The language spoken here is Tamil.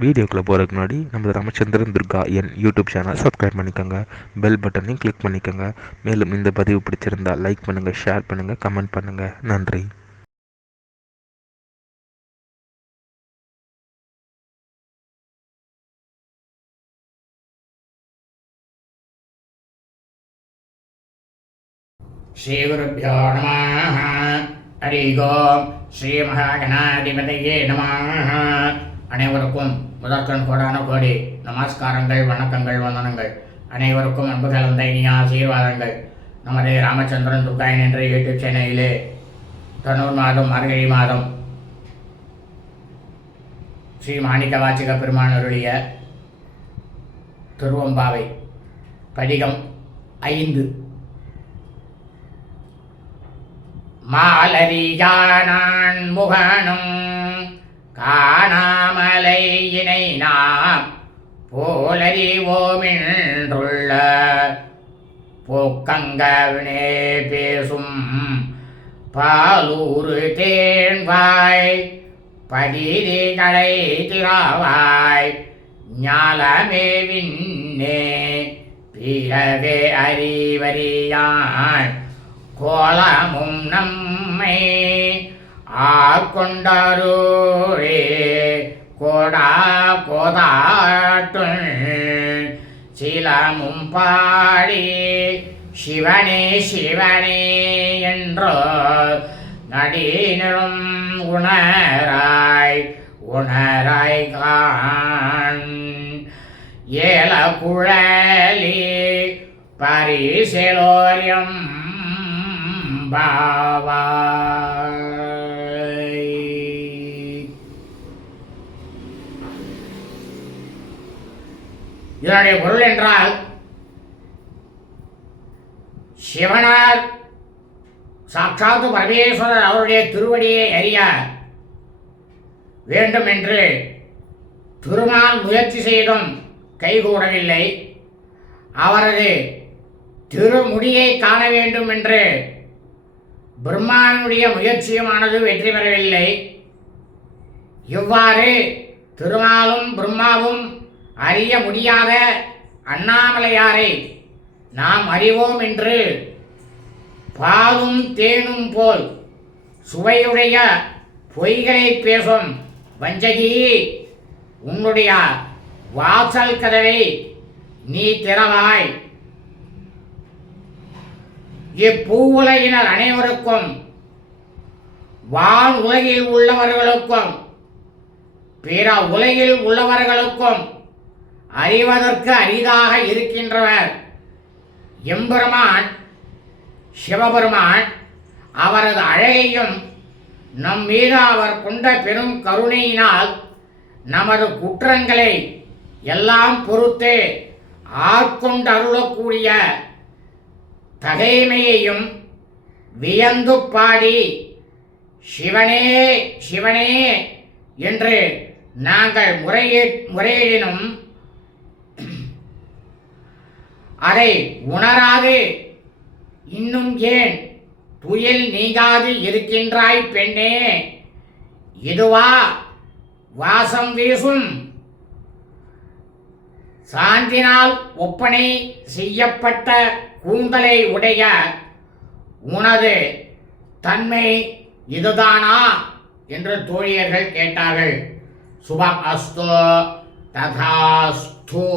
வீடியோக்குள்ளே போகிறதுக்கு முன்னாடி நம்ம ராமச்சந்திரன் துர்கா என் யூடியூப் சேனல் சப்ஸ்கிரைப் பண்ணிக்கோங்க, பெல் பட்டனையும் கிளிக் பண்ணிக்கோங்க. மேலும் இந்த பதிவு பிடிச்சிருந்தால் லைக் பண்ணுங்கள், ஷேர் பண்ணுங்கள், கமெண்ட் பண்ணுங்கள். நன்றி. ஸ்ரீகுருभ्यो நமः. ஹரி ஓம். ஸ்ரீ மகாகணாதிபதியே நமः. அனைவருக்கும் முதற்கண் கோடான கோடி நமஸ்காரங்கள், வணக்கங்கள், வந்தனங்கள். அனைவருக்கும் அன்பு கலந்த இனிய ஆசீர்வாதங்கள். நமது ராமச்சந்திரன் துர்காயன் என்ற யூடியூப் சேனலிலே தனூர் மாதம் மார்கழி மாதம் ஸ்ரீ மாணிக்க வாச்சிக பெருமான் அருளிய திருவம்பாவை பதிகம் 5. மாலரியானான் முகனும் காணாமலை இணை நாம் போலறிவோமென்றுள்ள போக்கங்கவனே பேசும் பாலூரு தேன்வாய் பதிரி கடை திராவாய் ஞாலமே விண்ணே பிறவே அறிவறியான் கோலமும் நம்மை ஆட்கொண்டாரே கோடா கோதாட்டுள் சிலமும் பாடி சிவனே சிவனே என்றோ நடினும் உணராய் உணராய் கான் ஏல குழலி பரிசெலோரியம் பாவாய். இதனுடைய பொருள் என்றால், சிவனார் சாட்சாத்து பரமேஸ்வரர் அவருடைய திருவடியை அறிய வேண்டும் என்று திருமால் முயற்சி செய்தும் கைகூடவில்லை. அவரது திருமுடியை காண வேண்டும் என்று பிரம்மாவினுடைய முயற்சியுமானது வெற்றி பெறவில்லை. இவ்வாறு திருமாலும் பிரம்மாவும் அறிய முடியாத அண்ணாமலையாரை நாம் அறிவோம் என்று பாலும் தேனும் போல் சுவையுடைய பொய்களை பேசும் வஞ்சகி, உன்னுடைய வாசல் கதவை நீ திறவாய். இப்பூவுலகினர் அனைவருக்கும், வான் உலகில் உள்ளவர்களுக்கும் பிற உலகில் உள்ளவர்களுக்கும் அறிவதற்கு அரிதாக இருக்கின்றவர் எம்பெருமான் சிவபெருமான். அவரது அழகையும் நம் மீது அவர் கொண்ட பெரும் கருணையினால் நமது குற்றங்களை எல்லாம் பொறுத்து ஆட்கொண்டு அருளக்கூடிய தகைமையையும் வியந்து பாடி சிவனே சிவனே என்று நாங்கள் முறையிடினும் அதை உணராது இன்னும் ஏன் துயில் நீங்காது இருக்கின்றாய் பெண்ணே? இதுவா வாசம் வீசும் சாந்தினால் ஒப்பனை செய்யப்பட்ட கூந்தலை உடைய உனது தன்மை இதுதானா என்று தோழியர்கள் கேட்டார்கள். சுபம் அஸ்து ததாஸ்து.